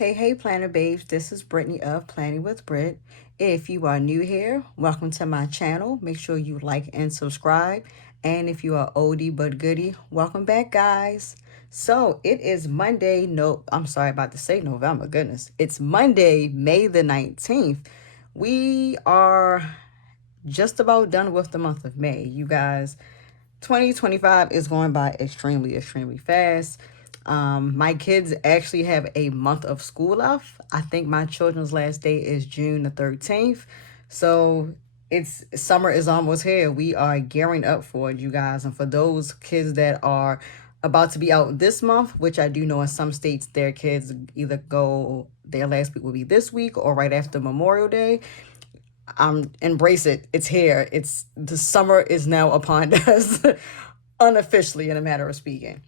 Hey, Planner Babes. This is Brittany of Planning with Brit. If you are new here, welcome to my channel. Make sure you like and subscribe. And if you are oldie but goodie, welcome back, guys. So it is Monday. No, I'm sorry about to say November. Goodness. It's Monday, May the 19th. We are just about done with the month of May. You guys, 2025 is going by extremely fast. My kids actually have a month of school left. I think my children's last day is June the 13th. So it's summer is almost here. We are gearing up for it, you guys. And for those kids that are about to be out this month, which I do know in some states their kids either go their last week will be this week or right after Memorial Day. Embrace it. It's here. It's the summer is now upon us, unofficially, in a matter of speaking.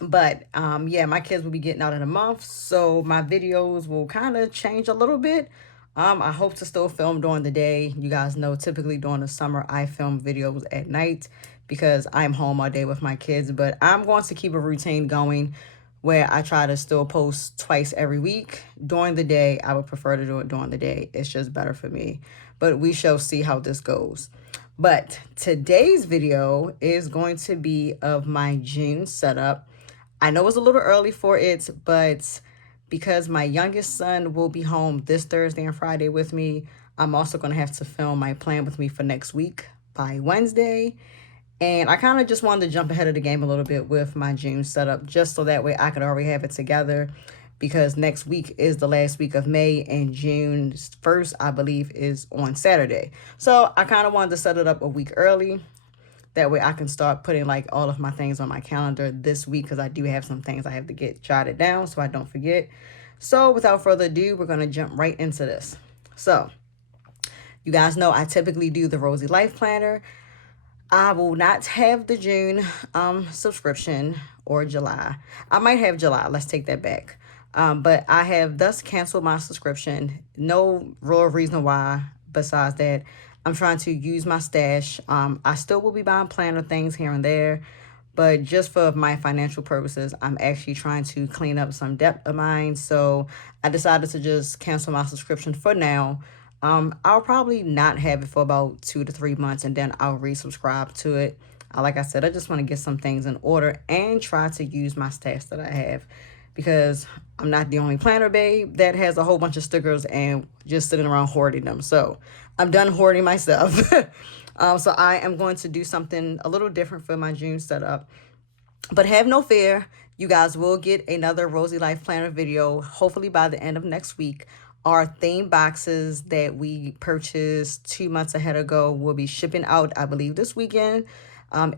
But yeah, my kids will be getting out in a month, so my videos will kind of change a little bit. I hope to still film during the day. You guys know, typically during the summer, I film videos at night because I'm home all day with my kids. But I'm going to keep a routine going where I try to still post twice every week. During the day, I would prefer to do it during the day. It's just better for me. But we shall see how this goes. But today's video is going to be of my June setup. I know it's a little early for it, but because my youngest son will be home this Thursday and Friday with me, I'm also going to have to film my plan with me for next week by Wednesday. And I kind of just wanted to jump ahead of the game a little bit with my June setup, just so that way I could already have it together, because next week is the last week of May and June 1st, I believe, is on Saturday. So I kind of wanted to set it up a week early. That way I can start putting like all of my things on my calendar this week, because I do have some things I have to get jotted down so I don't forget. So without further ado, we're going to jump right into this. So you guys know I typically do the Rosy Life Planner. I will not have the June subscription or July. I might have July. Let's take that back. But I have thus canceled my subscription. No real reason why besides that I'm trying to use my stash. I still will be buying planner things here and there, but just for my financial purposes, I'm actually trying to clean up some debt of mine. So I decided to just cancel my subscription for now. I'll probably not have it for about 2 to 3 months, and then I'll resubscribe to it. Like I said, I just want to get some things in order and try to use my stash that I have, because I'm not the only planner babe that has a whole bunch of stickers and just sitting around hoarding them. So I'm done hoarding myself. So I am going to do something a little different for my June setup. But have no fear, you guys will get another Rosy Life Planner video, hopefully by the end of next week. Our theme boxes that we purchased 2 months ahead ago will be shipping out, I believe, this weekend.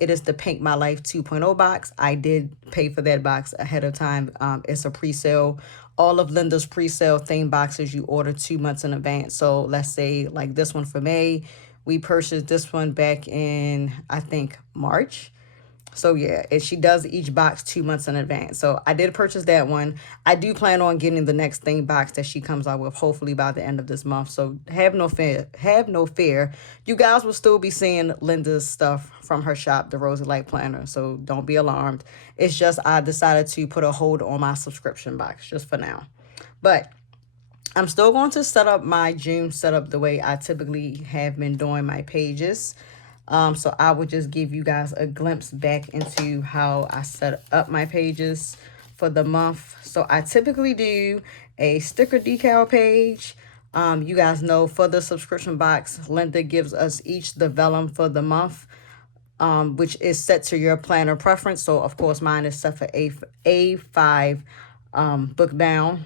It is the Paint My Life 2.0 box. I did pay for that box ahead of time. It's a pre-sale. All of Linda's pre-sale theme boxes you order 2 months in advance. So let's say like this one for May, we purchased this one back in, I think, March. So yeah, she does each box 2 months in advance. So I did purchase that one. I do plan on getting the next thing box that she comes out with, hopefully by the end of this month. So have no fear. Have no fear. You guys will still be seeing Linda's stuff from her shop, the Rosy Light Planner. So don't be alarmed. It's just I decided to put a hold on my subscription box just for now. But I'm still going to set up my June setup the way I typically have been doing my pages. So I will just give you guys a glimpse back into how I set up my pages for the month. So I typically do a sticker decal page. You guys know for the subscription box, Linda gives us each the vellum for the month, which is set to your planner preference. So of course mine is set for A5 book bound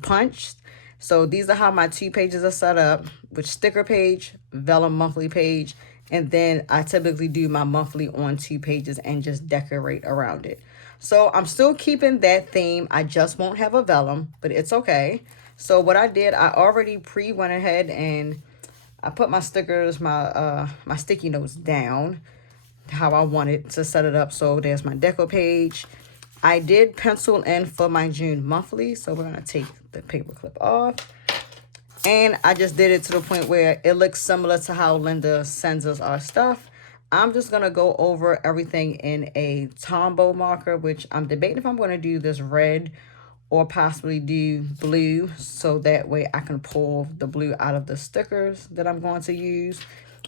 punched. So these are how my 2 pages are set up, with sticker page, vellum monthly page, and then I typically do my monthly on 2 pages and just decorate around it. So I'm still keeping that theme. I just won't have a vellum, but it's okay. So what I did, I already went ahead and I put my stickers, my sticky notes down how I wanted to set it up. So there's my deco page. I did pencil in for my June monthly. So we're going to take the paper clip off. And I just did it to the point where it looks similar to how Linda sends us our stuff. I'm just going to go over everything in a Tombow marker, which I'm debating if I'm going to do this red or possibly do blue, so that way I can pull the blue out of the stickers that I'm going to use.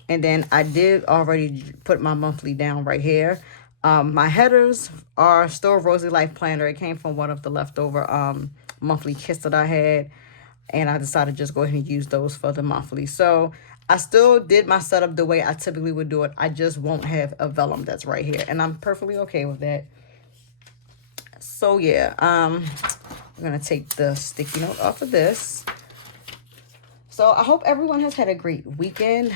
And then I did already put my monthly down right here. My headers are still Rosy Life Planner. It came from one of the leftover monthly kits that I had, and I decided to just go ahead and use those for the monthly. So I still did my setup the way I typically would do it. I just won't have a vellum that's right here, and I'm perfectly okay with that. So yeah, I'm gonna take the sticky note off of this. So I hope everyone has had a great weekend.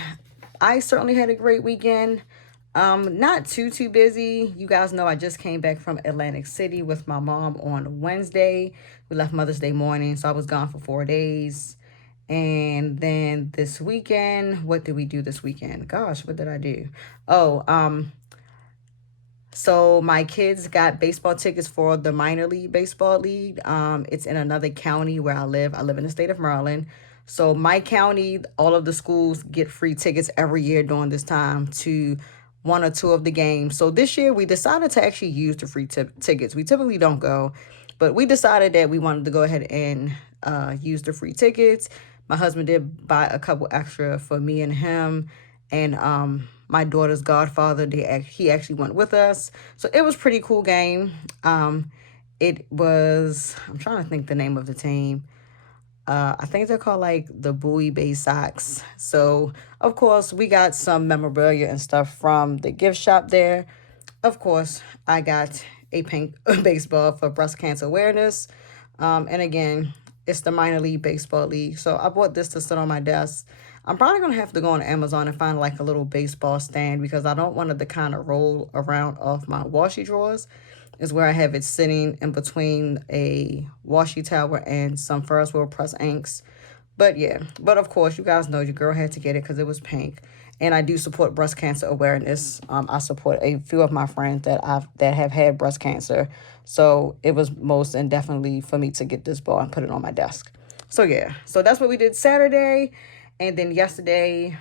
I certainly had a great weekend. Not too busy. You guys know I just came back from Atlantic City with my mom on Wednesday. We left Mother's Day morning, so I was gone for 4 days. And then this weekend, what did we do this weekend? Gosh, what did I do? Oh, so my kids got baseball tickets for the minor league baseball league. It's in another county where I live. I live in the state of Maryland. So my county, all of the schools get free tickets every year during this time to one or two of the games. So this year we decided to actually use the free tickets. We typically don't go, but we decided that we wanted to go ahead and use the free tickets. My husband did buy a couple extra for me and him, and my daughter's godfather. He actually went with us, so it was a pretty cool game. It was, I'm trying to think the name of the team. I think they're called like the Bowie Bay Sox. So of course we got some memorabilia and stuff from the gift shop there. Of course, I got a pink baseball for breast cancer awareness. And again, it's the minor league baseball league. So I bought this to sit on my desk. I'm probably going to have to go on Amazon and find like a little baseball stand, because I don't want it to kind of roll around off my washi drawers. Is where I have it sitting in between a washi tower and some Ferris wheel press inks. But yeah, but of course, you guys know your girl had to get it because it was pink. And I do support breast cancer awareness. I support a few of my friends that have had breast cancer. So it was most and definitely for me to get this ball and put it on my desk. So yeah, so that's what we did Saturday. And then yesterday,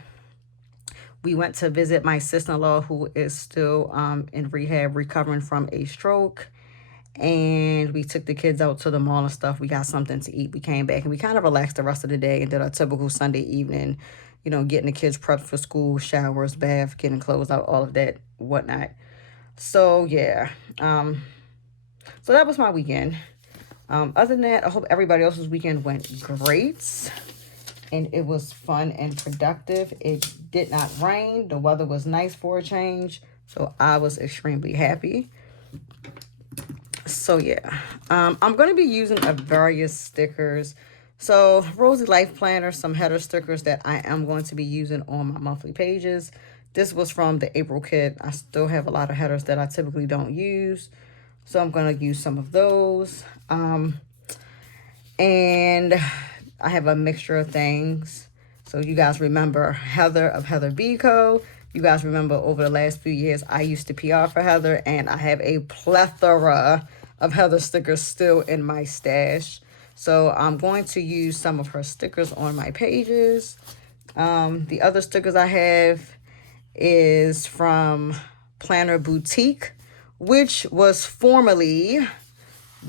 we went to visit my sister-in-law, who is still in rehab, recovering from a stroke. And we took the kids out to the mall and stuff. We got something to eat. We came back and we kind of relaxed the rest of the day and did our typical Sunday evening, getting the kids prepped for school, showers, bath, getting clothes out, all of that, whatnot. So yeah, so that was my weekend. Other than that, I hope everybody else's weekend went great and it was fun and productive. It did not rain. The weather was nice for a change, so I was extremely happy. So yeah, I'm going to be using various stickers. So Rosy Life Planner, some header stickers that I am going to be using on my monthly pages. This was from the April kit. I still have a lot of headers that I typically don't use, so I'm going to use some of those. And I have a mixture of things. So you guys remember Heather of Heather Beco. You guys remember over the last few years, I used to PR for Heather, and I have a plethora of Heather stickers still in my stash. So I'm going to use some of her stickers on my pages. The other stickers I have is from Planner Boutique, which was formerly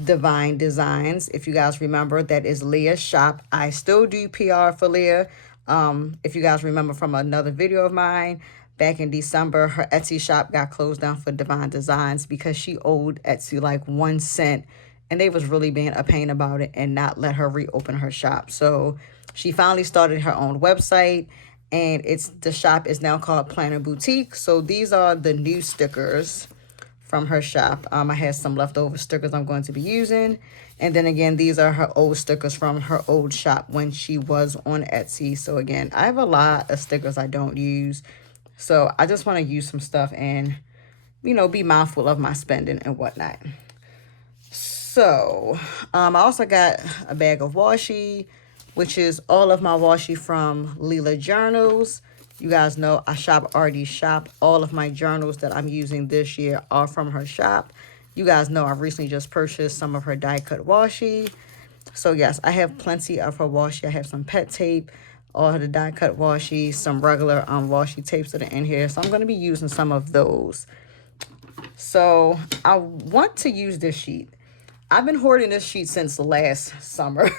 Divine Designs. If you guys remember, that is Leah's shop. I still do PR for Leah. If you guys remember from another video of mine, back in December, her Etsy shop got closed down for Divine Designs because she owed Etsy like 1 cent, and they was really being a pain about it and not let her reopen her shop. So she finally started her own website, and the shop is now called Planner Boutique. So these are the new stickers from her shop. I had some leftover stickers I'm going to be using. And then again, these are her old stickers from her old shop when she was on Etsy. So again, I have a lot of stickers I don't use. So I just want to use some stuff and, be mindful of my spending and whatnot. So I also got a bag of washi, which is all of my washi from Leela Journals. You guys know I shop RD Shop. All of my journals that I'm using this year are from her shop. You guys know I recently just purchased some of her die cut washi. So yes, I have plenty of her washi. I have some pet tape, all of the die cut washi, some regular washi tapes that are in here. So I'm going to be using some of those. So I want to use this sheet. I've been hoarding this sheet since last summer.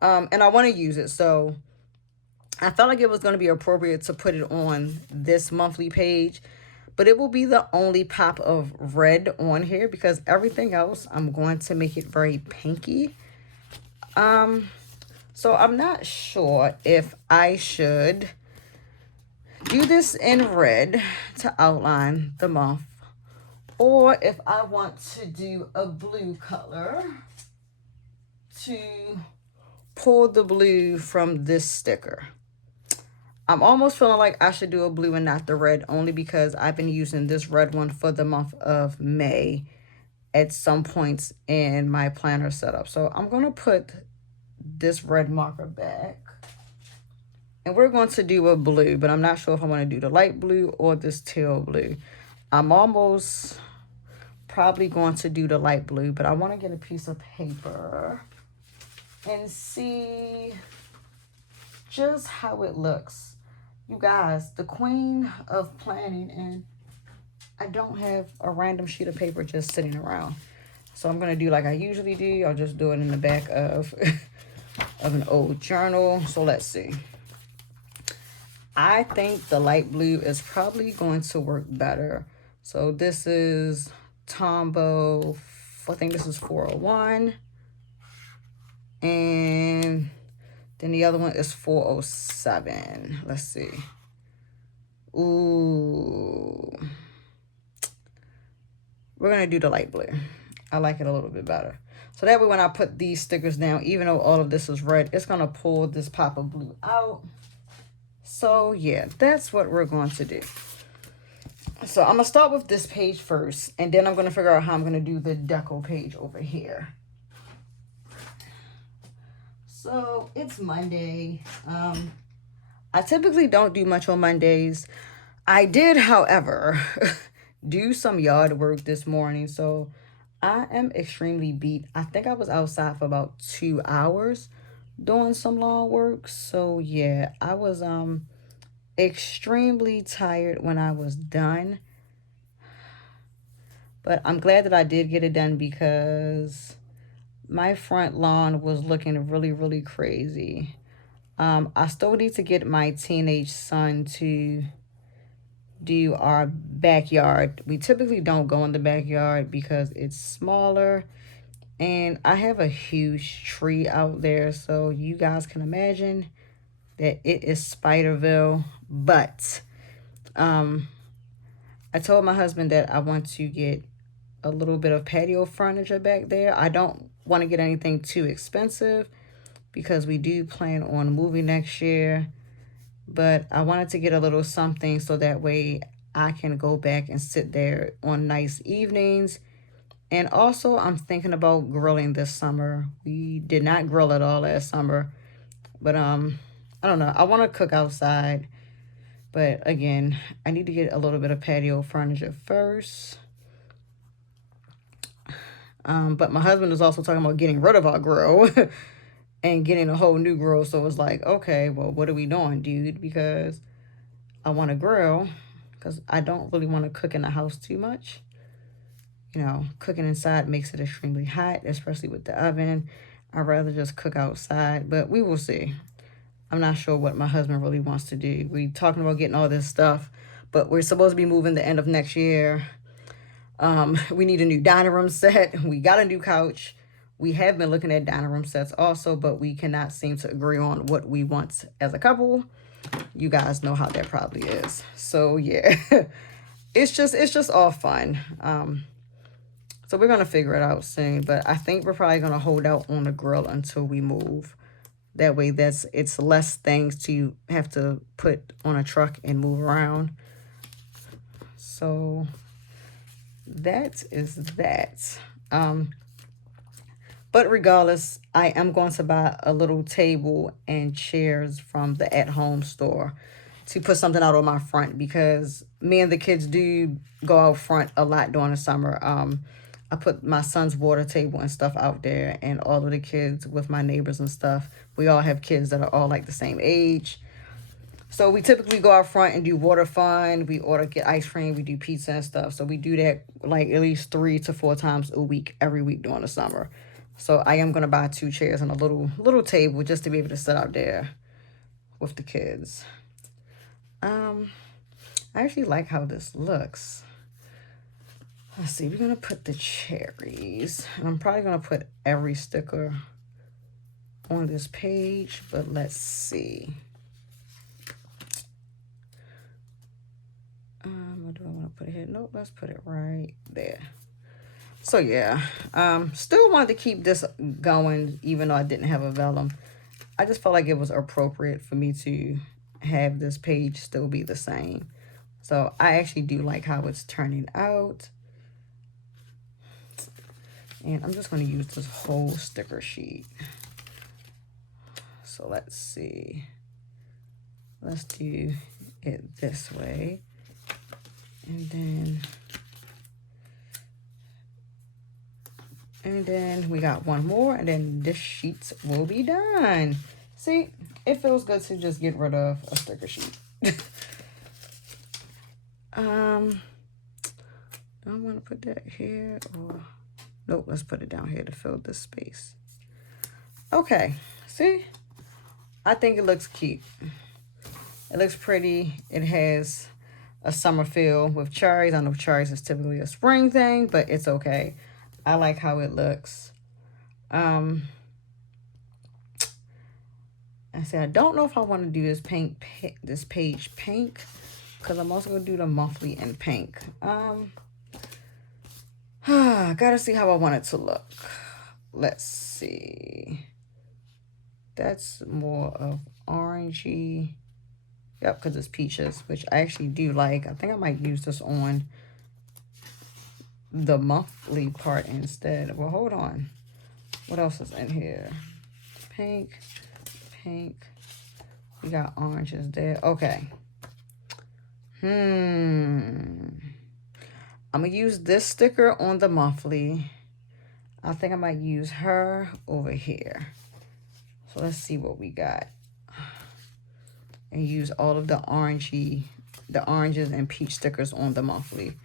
And I want to use it. So I felt like it was going to be appropriate to put it on this monthly page, but it will be the only pop of red on here because everything else I'm going to make it very pinky. So I'm not sure if I should do this in red to outline the month, or if I want to do a blue color to pull the blue from this sticker. I'm almost feeling like I should do a blue and not the red, only because I've been using this red one for the month of May at some points in my planner setup. So I'm going to put this red marker back. And we're going to do a blue, but I'm not sure if I want to do the light blue or this teal blue. I'm almost probably going to do the light blue, but I want to get a piece of paper and see just how it looks. You guys, the queen of planning, and I don't have a random sheet of paper just sitting around. So I'm going to do like I usually do. I'll just do it in the back of, of an old journal. So let's see. I think the light blue is probably going to work better. So this is Tombow. I think this is 401. And then the other one is 407. Let's see. Ooh. We're going to do the light blue. I like it a little bit better. So that way when I put these stickers down, even though all of this is red, it's going to pull this pop of blue out. So yeah, that's what we're going to do. So I'm going to start with this page first, and then I'm going to figure out how I'm going to do the deco page over here. So it's Monday. I typically don't do much on Mondays. I did, however, do some yard work this morning. So I am extremely beat. I think I was outside for about 2 hours doing some lawn work. So yeah, I was extremely tired when I was done. But I'm glad that I did get it done because my front lawn was looking really, really crazy. I still need to get my teenage son to do our backyard. We typically don't go in the backyard because it's smaller. And I have a huge tree out there, so you guys can imagine that it is Spiderville. But I told my husband that I want to get a little bit of patio furniture back there. I don't want to get anything too expensive because we do plan on moving next year. But I wanted to get a little something so that way I can go back and sit there on nice evenings. And also, I'm thinking about grilling this summer. We did not grill at all last summer. But I don't know. I want to cook outside. But again, I need to get a little bit of patio furniture first. But my husband is also talking about getting rid of our grill and getting a whole new grill. So it's like, okay, well, what are we doing, dude? Because I want to grill because I don't really want to cook in the house too much. You know, cooking inside makes it extremely hot, especially with the oven. I'd rather just cook outside, but we will see. I'm not sure what my husband really wants to do. We're talking about getting all this stuff, but we're supposed to be moving the end of next year. We need a new dining room set. We got a new couch. We have been looking at dining room sets also, but we cannot seem to agree on what we want as a couple. You guys know how that probably is. So yeah, it's just all fun. So we're going to figure it out soon, but I think we're probably going to hold out on the grill until we move. That way it's less things to have to put on a truck and move around. So that is that. But regardless, I am going to buy a little table and chairs from the at-home store to put something out on my front because me and the kids do go out front a lot during the summer. I put my son's water table and stuff out there, and all of the kids with my neighbors and stuff. We all have kids that are all like the same age. So we typically go out front and do water fun. We order, get ice cream. We do pizza and stuff. So we do that like at least 3 to 4 times a week, every week during the summer. So I am gonna buy 2 chairs and a little table just to be able to sit out there with the kids. I actually like how this looks. Let's see, we're gonna put the cherries, and I'm probably gonna put every sticker on this page, but let's see. What do I want to put it here? Nope, let's put it right there. So yeah, still wanted to keep this going even though I didn't have a vellum. I just felt like it was appropriate for me to have this page still be the same. So I actually do like how it's turning out. And I'm just going to use this whole sticker sheet. So let's see. Let's do it this way. And then we got one more, and then this sheet will be done. See, it feels good to just get rid of a sticker sheet. Do I want to put that here or nope, let's put it down here to fill this space. Okay, see? I think it looks cute. It looks pretty. It has a summer feel with cherries. I know cherries is typically a spring thing, but it's okay. I like how it looks. I said I don't know if I want to do this this page pink, because I'm also gonna do the monthly in pink. Gotta see how I want it to look. Let's see. That's more of orangey. Yep, because it's peaches, which I actually do like. I think I might use this on the monthly part instead. Well, hold on. What else is in here? Pink, pink. We got oranges there. Okay. I'm going to use this sticker on the monthly. I think I might use her over here. So let's see what we got. And use all of the oranges and peach stickers on the monthly.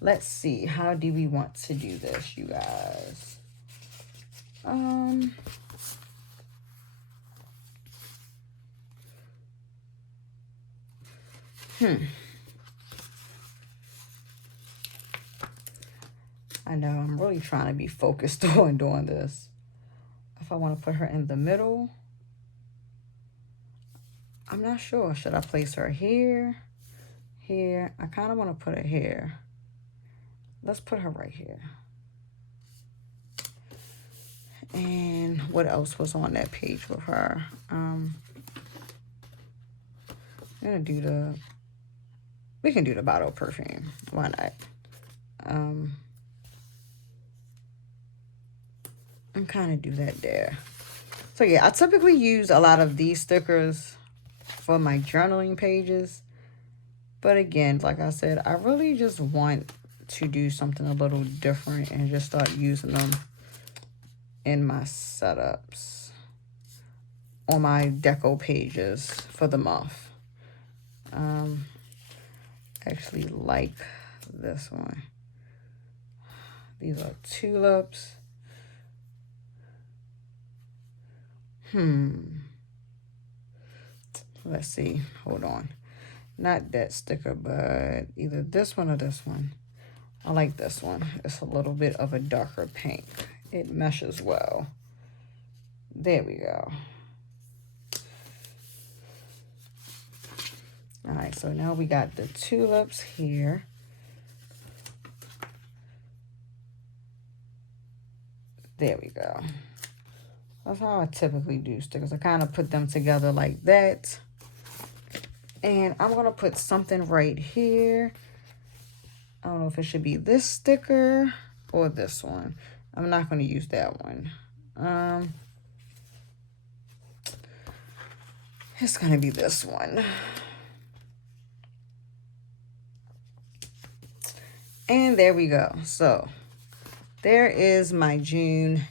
Let's see. How do we want to do this, you guys? I know I'm really trying to be focused on doing this. If I want to put her in the middle, I'm not sure. Should I place her here? Here? I kind of want to put her here. Let's put her right here. And what else was on that page with her? I'm gonna do we can do the bottle of perfume. Why not? And kind of do that there. So yeah, I typically use a lot of these stickers for my journaling pages. But again, like I said, I really just want to do something a little different and just start using them in my setups on my deco pages for the month. Actually like this one. These are tulips. Let's see. Hold on. Not that sticker, but either this one or this one. I like this one. It's a little bit of a darker pink. It meshes well. There we go. All right, so now we got the tulips here. There we go. That's how I typically do stickers. I kind of put them together like that. And I'm going to put something right here. I don't know if it should be this sticker or this one. I'm not going to use that one. It's going to be this one. And there we go. So there is my June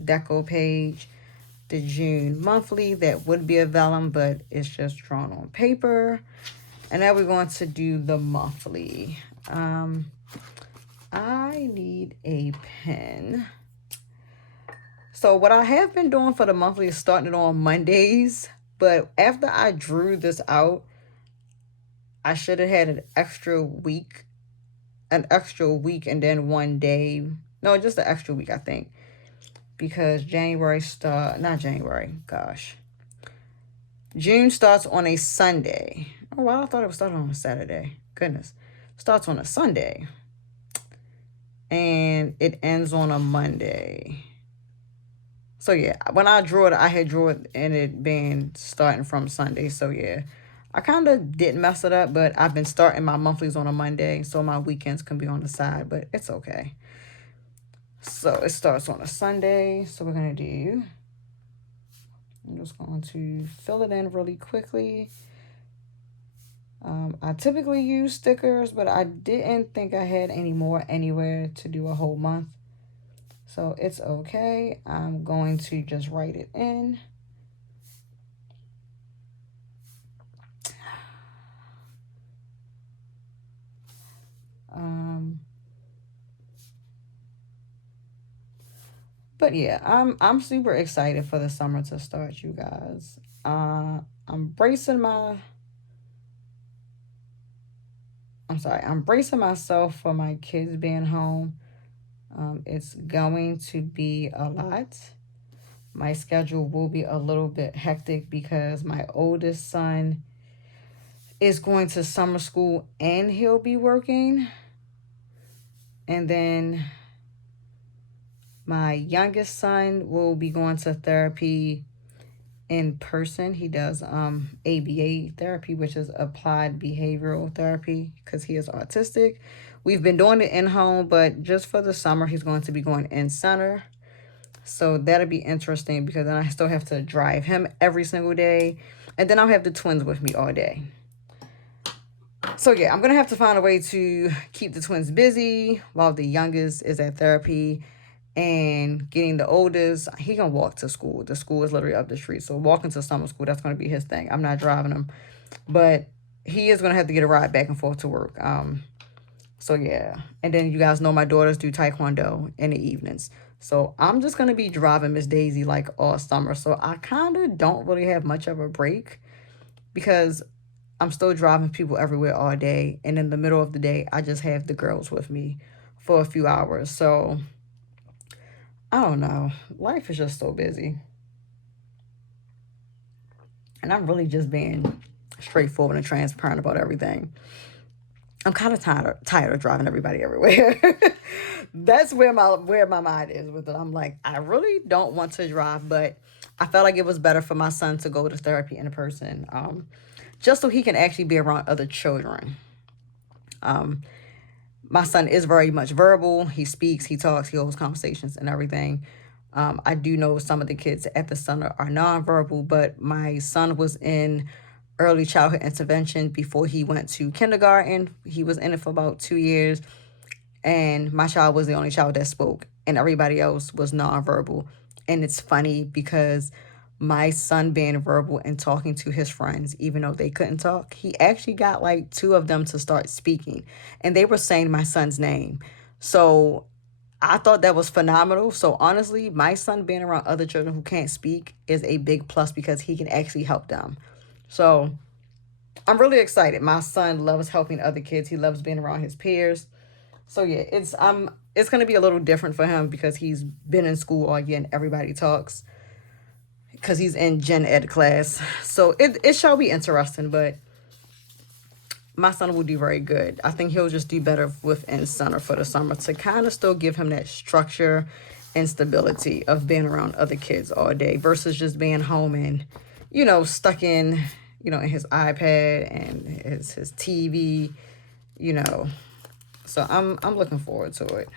deco page. the June monthly that would be a vellum, but it's just drawn on paper. And now we're going to do the monthly. I need a pen. So what I have been doing for the monthly is starting it on Mondays. But after I drew this out, I should have had an extra week and then one day. No, just an extra week, I think. Because June starts on a Sunday. Oh, wow, I thought it was starting on a Saturday. Goodness. Starts on a Sunday. And it ends on a Monday. So, yeah, when I drew it, I had drew it and it been starting from Sunday. So, yeah, I kind of didn't mess it up, but I've been starting my monthlies on a Monday, so my weekends can be on the side, but it's okay. So, it starts on a Sunday. So, we're going to do... I'm just going to fill it in really quickly. I typically use stickers, but I didn't think I had any more anywhere to do a whole month. So it's okay. I'm going to just write it in. But yeah, I'm super excited for the summer to start, you guys. I'm bracing myself for my kids being home. It's going to be a lot. My schedule will be a little bit hectic because my oldest son is going to summer school and he'll be working. And then my youngest son will be going to therapy in person. He does ABA therapy, which is applied behavioral therapy, because he is autistic. We've been doing it in home, but just for the summer, he's going to be going in center. So that'll be interesting because then I still have to drive him every single day. And then I'll have the twins with me all day. So yeah, I'm going to have to find a way to keep the twins busy while the youngest is at therapy. And getting the oldest, he can walk to school. The school is literally up the street. So walking to summer school, that's going to be his thing. I'm not driving him. But he is going to have to get a ride back and forth to work. So yeah. And then you guys know my daughters do taekwondo in the evenings. So I'm just going to be driving Miss Daisy like all summer. So I kind of don't really have much of a break because I'm still driving people everywhere all day. And in the middle of the day, I just have the girls with me for a few hours. So I don't know. Life is just so busy. And I'm really just being straightforward and transparent about everything. I'm kind of tired of driving everybody everywhere. That's where my mind is with it. I'm like, I really don't want to drive, but I felt like it was better for my son to go to therapy in person, just so he can actually be around other children. My son is very much verbal. He speaks, he talks, he holds conversations and everything. I do know some of the kids at the center are nonverbal, but my son was in early childhood intervention before he went to kindergarten. He was in it for about 2 years. And my child was the only child that spoke, and everybody else was nonverbal. And it's funny because my son being verbal and talking to his friends, even though they couldn't talk, he actually got like 2 of them to start speaking. And they were saying my son's name. So I thought that was phenomenal. So honestly, my son being around other children who can't speak is a big plus because he can actually help them. So I'm really excited. My son loves helping other kids. He loves being around his peers. So yeah, it's going to be a little different for him because he's been in school all year and everybody talks because he's in gen ed class. So it shall be interesting, but my son will do very good. I think he'll just do better within center for the summer to kind of still give him that structure and stability of being around other kids all day versus just being home and, stuck in, in his iPad and his TV, So I'm looking forward to it.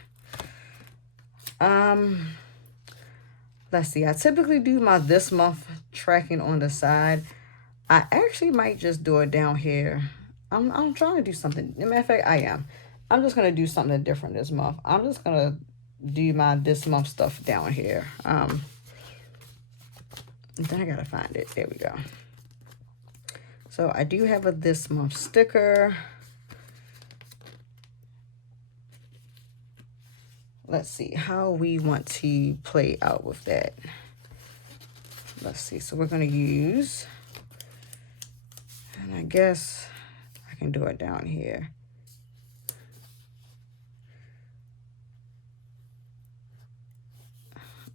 Let's see. I typically do my this month tracking on the side. I actually might just do it down here. I'm trying to do something. As a matter of fact, I am. I'm just gonna do something different this month. I'm just gonna do my this month stuff down here. then I gotta find it. There we go. So I do have a this month sticker. Let's see how we want to play out with that. Let's see. So we're going to use, and I guess I can do it down here.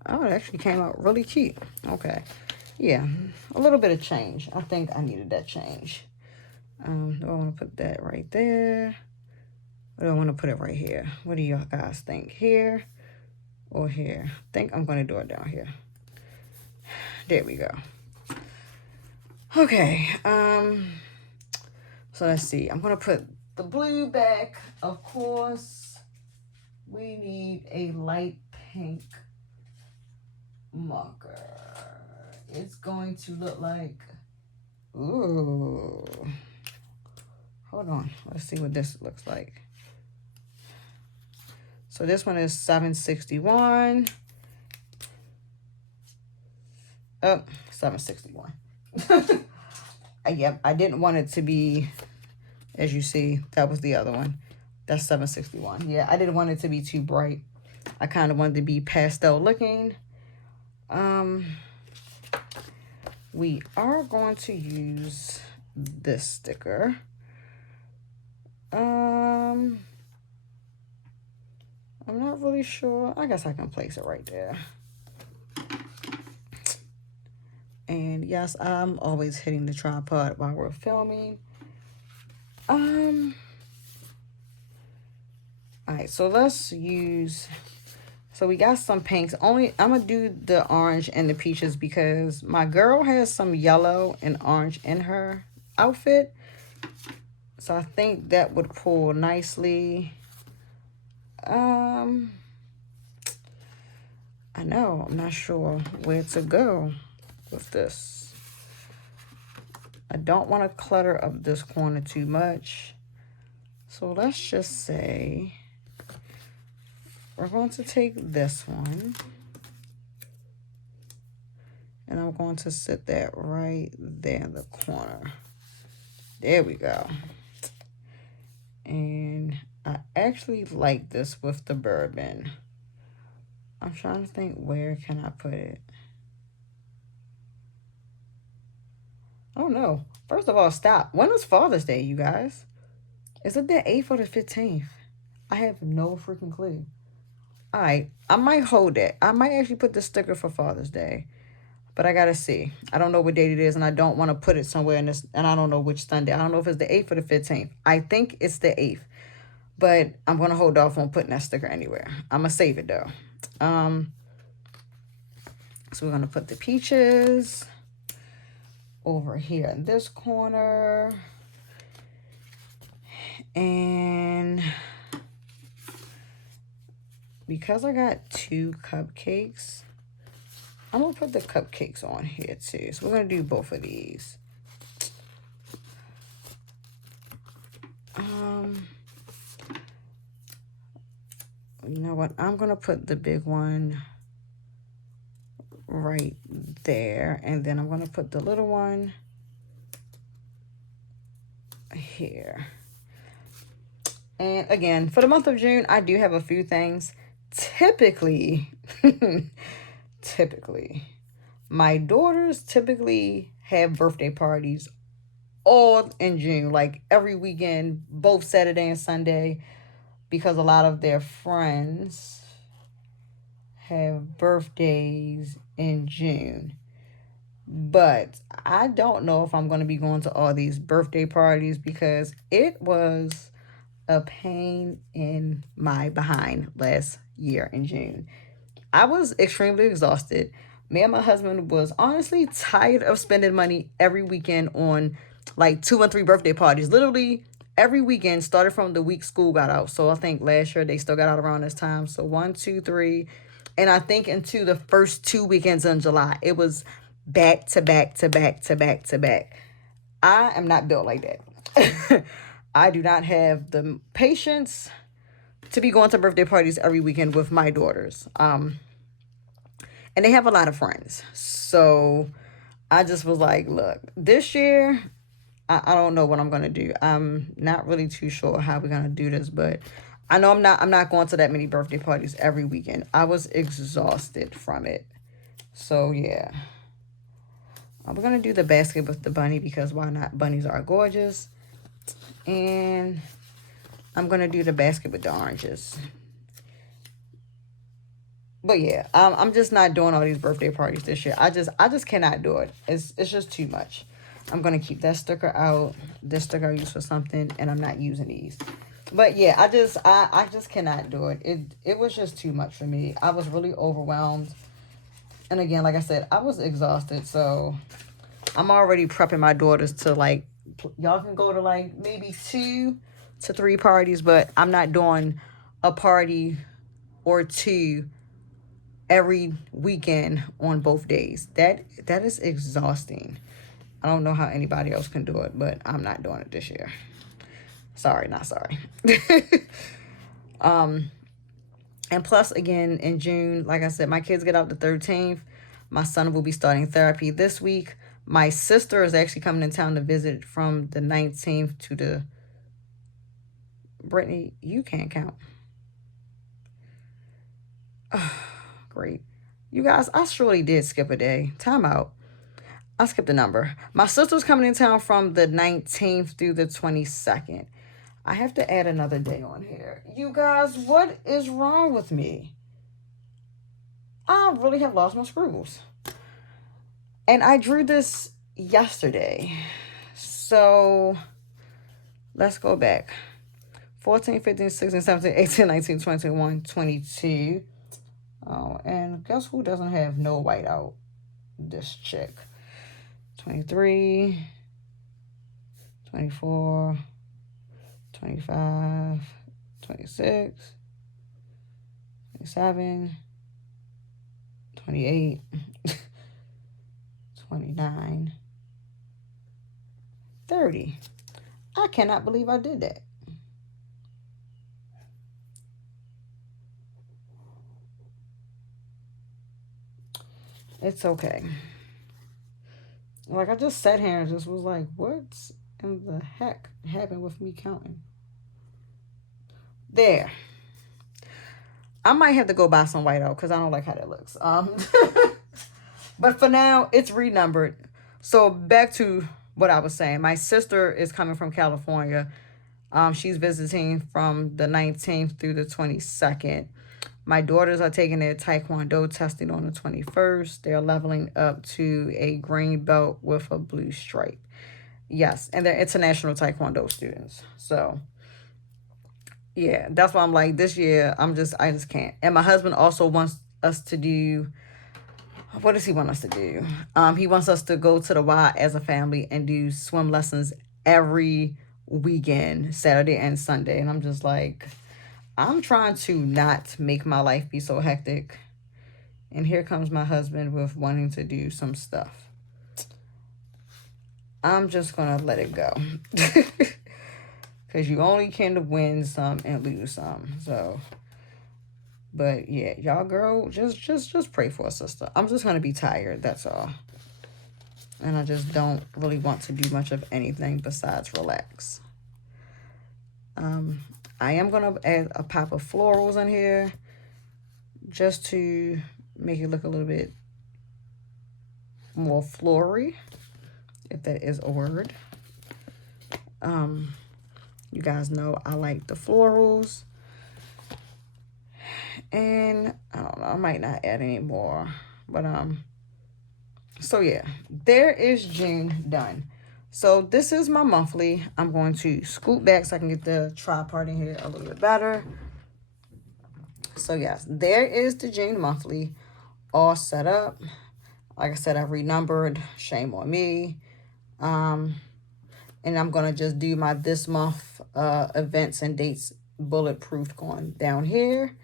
Oh, it actually came out really cute. Okay. Yeah, a little bit of change. I think I needed that change. Do I want to put that right there? Or do I want to put it right here? What do you guys think? Here or here? I think I'm going to do it down here. There we go. Okay. So let's see. I'm going to put the blue back. Of course, we need a light pink marker. It's going to look like, ooh. Hold on. Let's see what this looks like. So this one is 761. Oh, 761. Yep, I didn't want it to be, as you see, that was the other one. That's 761. Yeah, I didn't want it to be too bright. I kind of wanted to be pastel looking. We are going to use this sticker. I'm not really sure. I guess I can place it right there. And yes, I'm always hitting the tripod while we're filming. All right, so let's use, so we got some pinks. I'm gonna do the orange and the peaches because my girl has some yellow and orange in her outfit. So I think that would pull nicely. I know, I'm not sure where to go with this. I don't want to clutter up this corner too much. So let's just say we're going to take this one. And I'm going to sit that right there in the corner. There we go. And I actually like this with the bourbon. I'm trying to think, where can I put it? Oh no. First of all, stop. When is Father's Day, you guys? Is it the 8th or the 15th? I have no freaking clue. Alright, I might hold it. I might actually put the sticker for Father's Day. But I gotta see. I don't know what date it is, and I don't want to put it somewhere in this, and I don't know which Sunday. I don't know if it's the 8th or the 15th. I think it's the 8th. But I'm gonna hold off on putting that sticker anywhere. I'm gonna save it though. So we're gonna put the peaches over here in this corner. And because I got 2 cupcakes, I'm gonna put the cupcakes on here too. So we're gonna do both of these. You know what? I'm gonna put the big one right there, and then I'm gonna put the little one here. And again, for the month of June, I do have a few things. Typically, my daughters typically have birthday parties all in June, like every weekend, both Saturday and Sunday, because a lot of their friends have birthdays in June. But I don't know if I'm going to be going to all these birthday parties because it was a pain in my behind last year in June. I was extremely exhausted. Me and my husband was honestly tired of spending money every weekend on like 2 and 3 birthday parties. Literally every weekend, started from the week school got out. So I think last year they still got out around this time. So 1, 2, 3. And I think into the first 2 weekends in July, it was back to back to back to back to back. I am not built like that. I do not have the patience to be going to birthday parties every weekend with my daughters. And they have a lot of friends. So I just was like, look, this year, I don't know what I'm gonna do. I'm not really too sure how we're gonna do this, but I know I'm not going to that many birthday parties every weekend. I was exhausted from it. So yeah. We're gonna do the basket with the bunny because why not? Bunnies are gorgeous. And I'm gonna do the basket with the oranges. But yeah, I'm just not doing all these birthday parties this year. I just cannot do it. It's just too much. I'm gonna keep that sticker out. This sticker I use for something, and I'm not using these. But yeah, I just cannot do it. It was just too much for me. I was really overwhelmed. And again, like I said, I was exhausted. So I'm already prepping my daughters to like y'all can go to like maybe 2 to 3 parties, but I'm not doing a party or two every weekend on both days. That is exhausting. I don't know how anybody else can do it, but I'm not doing it this year. Sorry, not sorry. um, and plus, again, in June, like I said, my kids get out the 13th. My son will be starting therapy this week. My sister is actually coming in town to visit from the 19th to the. Brittany, you can't count. Great. You guys, I surely did skip a day. Time out. I skipped a number. My sister's coming in town from the 19th through the 22nd. I have to add another day on here. You guys, what is wrong with me? I really have lost my screws. And I drew this yesterday. So let's go back. 14, 15, 16, 17, 18, 19, 20, 21, 22. Oh, and guess who doesn't have no whiteout? This chick. 23, 24, 25, 26, 27, 28, 29, 30. I cannot believe I did that. It's okay. Like, I just sat here and just was like, what in the heck happened with me counting? There. I might have to go buy some whiteout because I don't like how that looks. But for now, it's renumbered. So back to what I was saying. My sister is coming from California. She's visiting from the 19th through the 22nd. My daughters are taking their Taekwondo testing on the 21st. They're leveling up to a green belt with a blue stripe. Yes, and they're international Taekwondo students. So, yeah, that's why I'm like, this year, I just can't. And my husband also wants us to do, what does he want us to do? He wants us to go to the Y as a family and do swim lessons every weekend, Saturday and Sunday. And I'm just like, I'm trying to not make my life be so hectic. And here comes my husband with wanting to do some stuff. I'm just going to let it go. Because you only can win some and lose some. So, but yeah, y'all girl, just pray for a sister. I'm just going to be tired. That's all. And I just don't really want to do much of anything besides relax. I am going to add a pop of florals in here just to make it look a little bit more flory, if that is a word. You guys know I like the florals. And I don't know, I might not add any more. But so yeah, there is June done. So this is my monthly. I'm going to scoot back so I can get the tripod in here a little bit better. So yes, there is the June monthly all set up. Like I said, I renumbered. Shame on me. And I'm going to just do my this month events and dates bulletproof going down here.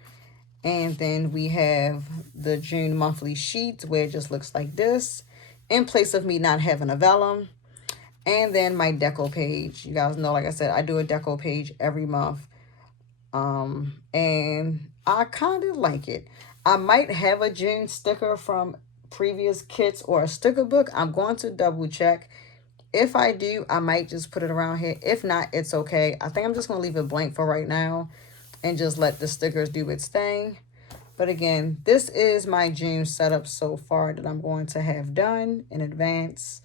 And then we have the June monthly sheet where it just looks like this in place of me not having a vellum. And then my deco page. You guys know, like I said, I do a deco page every month. And I kind of like it. I might have a June sticker from previous kits or a sticker book. I'm going to double check. If I do, I might just put it around here. If not, it's okay. I think I'm just going to leave it blank for right now and just let the stickers do its thing. But again, this is my June setup so far that I'm going to have done in advance.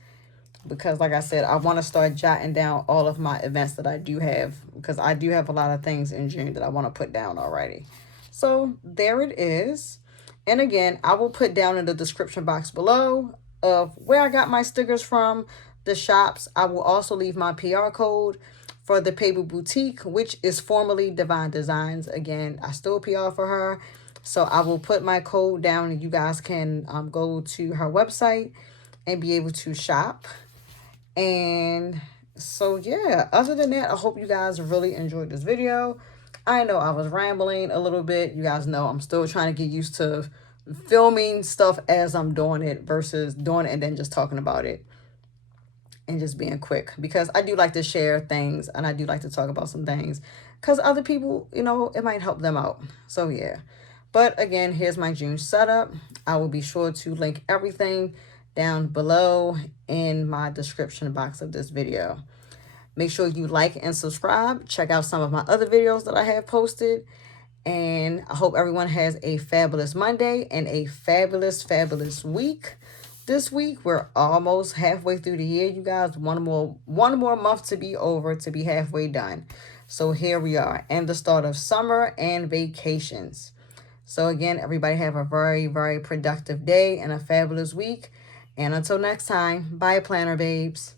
Because like I said, I want to start jotting down all of my events that I do have. Because I do have a lot of things in June that I want to put down already. So there it is. And again, I will put down in the description box below of where I got my stickers from, the shops. I will also leave my PR code for the Paper Boutique, which is formerly Divine Designs. Again, I still PR for her. So I will put my code down and you guys can go to her website and be able to shop. And so yeah, other than that, I hope you guys really enjoyed this video. I know I was rambling a little bit. You guys know I'm still trying to get used to filming stuff as I'm doing it versus doing it and then just talking about it and just being quick, because I do like to share things and I do like to talk about some things because other people, you know, it might help them out. So yeah. But again, here's my June setup. I will be sure to link everything down below in my description box of this video. Make sure you like and subscribe. Check out some of my other videos that I have posted. And I hope everyone has a fabulous Monday and a fabulous, fabulous week. This week, we're almost halfway through the year, you guys. One more month to be over, to be halfway done. So here we are, and the start of summer and vacations. So again, everybody have a very, very productive day and a fabulous week. And until next time, bye, planner babes.